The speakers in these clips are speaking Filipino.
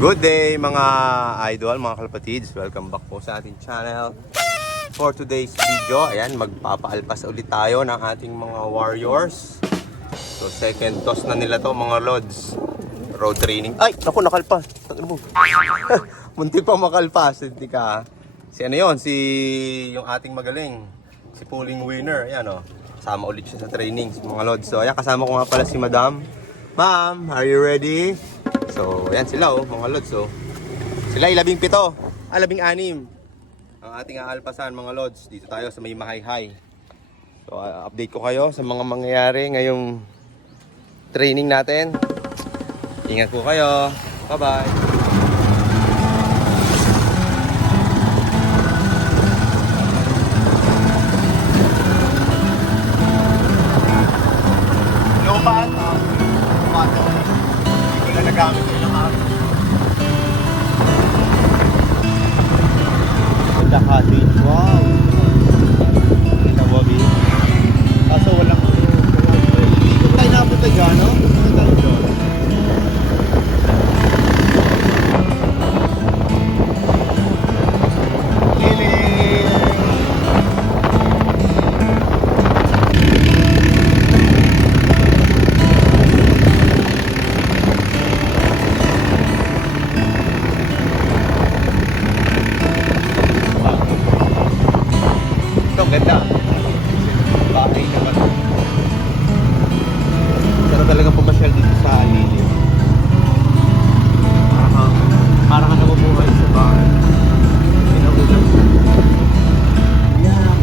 Good day mga idol, mga kalapatids. Welcome back po sa ating channel. For today's video, ayan, magpapaalpas ulit tayo ng ating mga warriors. So second toss na nila to mga lods. Road training. Ay, naku, nakalpas. Muntik pa makalpas. Hindi ka. Si ano yun? Si yung ating magaling. Si pulling winner. Ayan o. Kasama ulit siya sa training mga lods. So ayan, kasama ko nga pala si Madam. Ma'am, are you ready? So, ayan sila mga lods. So, sila ay 17, 16 ang ating aalpasan mga lods. Dito tayo sa may Mahayhay. So, update ko kayo sa mga mangyayari ngayong training natin. Ingat po kayo. Bye-bye. Nagamit ko lang ako. Lahatin. Wow. Tawagi. Kaso walang hindi ko tayo napunta dyan, no? Ano tayo dyan? Ganda. Bahay naman. Pero talagang pumasyal dito sa Lili. Parang ka nabubuhay sa bahay. Pinagulang. Yan.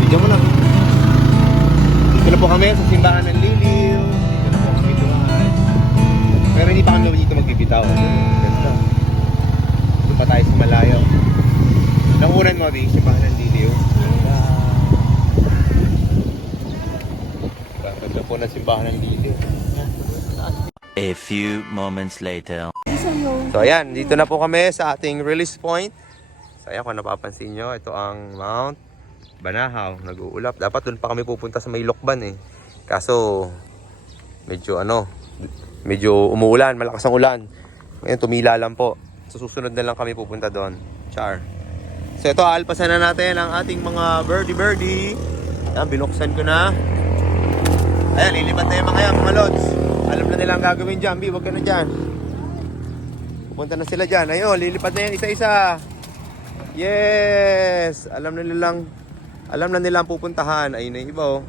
Video mo lang. Dito na po kami sa simbahan ng Liliw. Dito na po kami doon. Pero hindi pa kami dito magbibitaw. Ganda. Doon pa tayo sa malayo. Nakunan mo rin, simbahan ng Liliw. Ganda po ng simbahan ng Liliw. A few moments later. So ayan, dito na po kami sa ating release point. So ayan, kung napapansin nyo, ito ang Mount Banahaw. Nag-uulap. Dapat doon pa kami pupunta sa may Lokban eh. Kaso, medyo umuulan, malakas ang ulan. Ngayon, tumila lang po. So susunod na lang kami pupunta doon. Char. So ito, alpasan na natin ang ating mga birdie. Ayan, binuksan ko na. Ayan, lilipat na yung mga lods. Alam na nila ang gagawin dyan. B, huwag ka na dyan. Pupunta na sila dyan. Ayun, lilipat na yan isa-isa. Yes! Alam na nilang pupuntahan. Ayun na yung iba oh.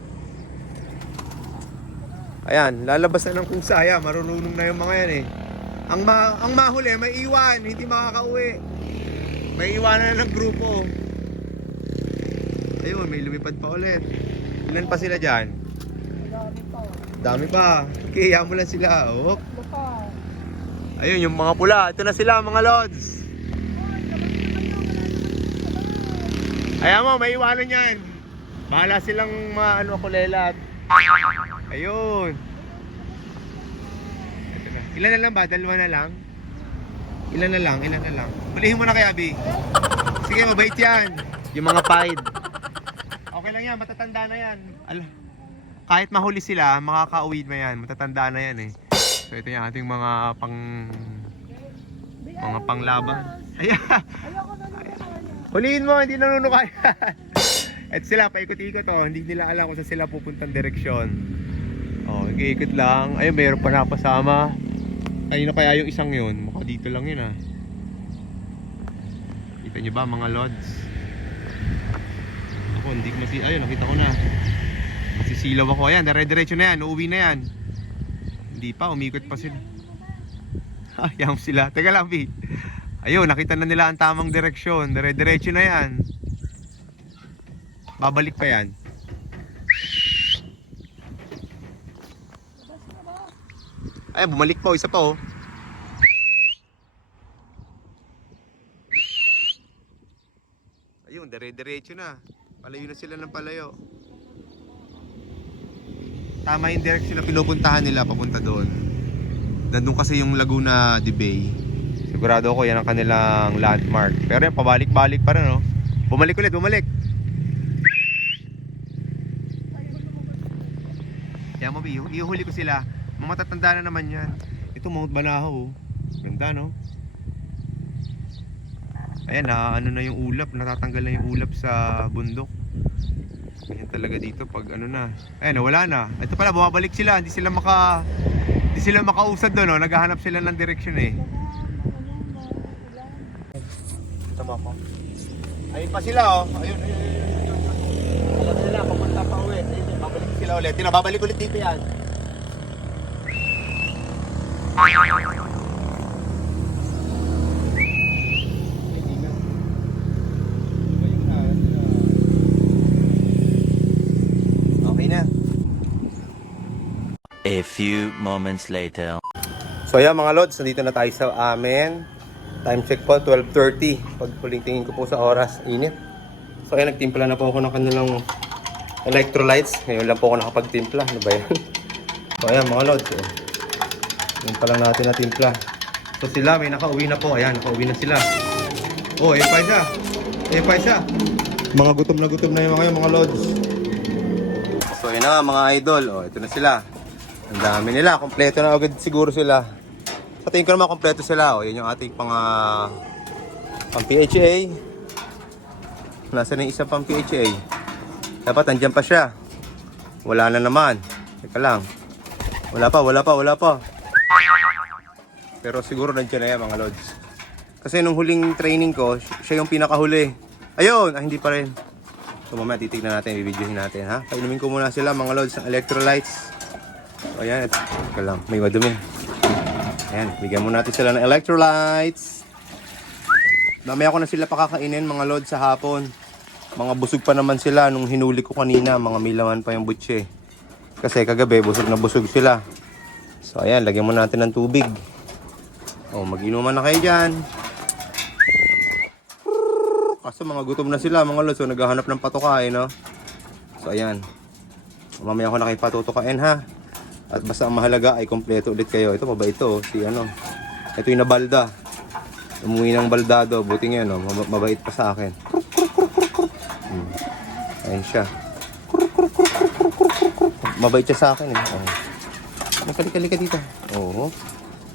Ayan, lalabas na ng kunsaya. Marunong na yung mga yan eh. Ang mahuli, may iwan. Hindi makakauwi. May iwanan na ng grupo. Ayun, may lumipad pa ulit. Ilan pa sila dyan? Dami pa. Kaya mo lang sila. Oh. Ayun, yung mga pula. Ito na sila, mga lods. Ayan mo, may iwanan yan. Bahala silang kulelat. Ayun. Ito na. Ilan na lang ba? Dalawa na lang? Ilan na lang? Hulihin mo na kaya, Abi. Sige, mabait yan. Yung mga pied. Okay lang yan, matatanda na yan. Kahit mahuli sila, makakauwid mo yan. Matatanda na yan eh. So ito yung ating mga panglaban. Ayan. Hulihin mo, hindi nanunukay. At sila, paikot-ikot oh. Hindi nila alam kung saan sila pupuntang direksyon. Oh, nag-iikot lang. Ayun, mayroon pa napasama. Kanino kaya yung isang yun? Mukha dito lang yun ah. Kita nyo ba mga lods? Ako hindi ko ayun, nakita ko na. Masisilaw ako. Ayan, dire-diretso na yan. Uuwi na yan. Hindi pa, umikot pa sila. Ayan sila. Teka lang, B. Ayun, nakita na nila ang tamang direksyon. Dire-diretso na yan. Babalik pa yan. Ay, bumalik pa, isa pa oh. Ayun, dire-diretso na. Palayo na sila ng palayo. Tama yung direction na pinupuntahan nila papunta doon. Nandun kasi yung Laguna de Bay. Sigurado ako yan ang kanilang landmark. Pero yan, pabalik-balik pa rin oh. Bumalik ulit, bumalik. Yan mo, iuhuli ko sila. Matatanda na naman yan. Ito Mount Banahaw. Ganda, no? Ayan, ano na yung ulap, natatanggal na yung ulap sa bundok. Ganyan talaga dito pag ano na. Ayan, wala na. Ito pala, bumabalik sila. Hindi sila makausad doon, no? Naghahanap sila ng direksyon eh. Tama po. Ayun pa sila, oh. Ayun. Alam nila, pumunta pa ulit. Ayun, babalik sila ulit. Babalik ulit dito yan. Okay na. A few moments later. So ayan mga lods, nandito na tayo sa amin. Time check po, 12:30. Pag huling tingin ko po sa oras, init. So ayan, nagtimpla na po ako ng kanilang electrolytes. Ngayon lang po ako nakapagtimpla. Ano ba yan? So ayan mga lods. Ngayon pa lang natin na timpla. So sila, may nakauwi na po. Ayan, nakauwi na sila. Oh, ayun pa isa. Ayun pa isa. Mga gutom na yung mga lods. So yun na nga mga idol. Oh, ito na sila. Ang dami nila. Kompleto na agad siguro sila. Sa tingin ko naman kompleto sila. Oh, yan yung ating pang PHA. Nasaan na yung isang pang PHA? Dapat nandiyan pa siya. Wala na naman. Teka lang. Wala pa. Pero siguro nandiyan na yan mga lods. Kasi nung huling training ko, siya yung pinakahuli. Ayun! Hindi pa rin. So mamaya titignan natin, bibidyohin natin ha. Painumin ko muna sila mga lods ng electrolytes. So ayan, teka lang, may madumi. Ayan, bigyan muna natin sila ng electrolytes. Mamaya ko na sila pakakainin mga lods sa hapon. Mga busog pa naman sila nung hinuli ko kanina, mga may laman pa yung butse. Kasi kagabi, busog na busog sila. So ayan, lagyan muna natin ng tubig. Oh, mag-inuman na kayo dyan. Kaso mga gutom na sila mga lods, so naghahanap ng patukain, no? So ayan. Mamaya ko na kayo patutukain ha. At basta ang mahalaga ay kompleto ulit kayo. Ito pa ba ito? Si ano? Ito yung nabalda. Umuwi ng baldado. Buti nga no, mabait pa sa akin. Ayan siya. Mabait siya sa akin eh. Oh. Nakalika dito. Oo.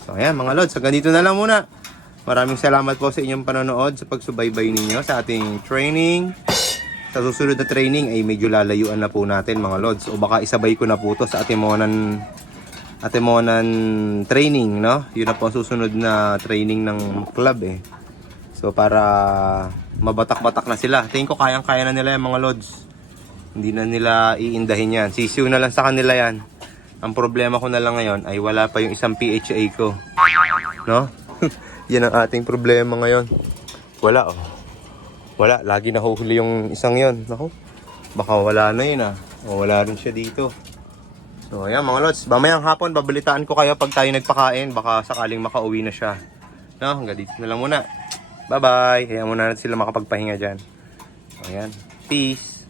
So ayan mga lods, hanggang dito na lang muna. Maraming salamat po sa inyong panonood, sa pagsubaybay ninyo sa ating training. Sa susunod na training ay medyo lalayuan na po natin mga lods. O baka isabay ko na po to sa Atimonan training, no? Yun na po ang susunod na training ng club eh. So para mabatak-batak na sila. Tingin ko kayang-kaya na nila yung mga lods. Hindi na nila iindahin yan. Sisiw na lang sa kanila yan. Ang problema ko na lang ngayon ay wala pa yung isang PHA ko. No? Yan ang ating problema ngayon. Wala oh. Wala, lagi nahuhuli yung isang yon. Naku, baka wala na yun ah. O wala rin siya dito. So ayan mga lods, mamayang hapon babalitaan ko kayo pag tayo nagpakain. Baka sakaling makauwi na siya. No, hanggang dito na lang muna. Bye bye. Kaya muna natin sila makapagpahinga dyan. Ayan, peace.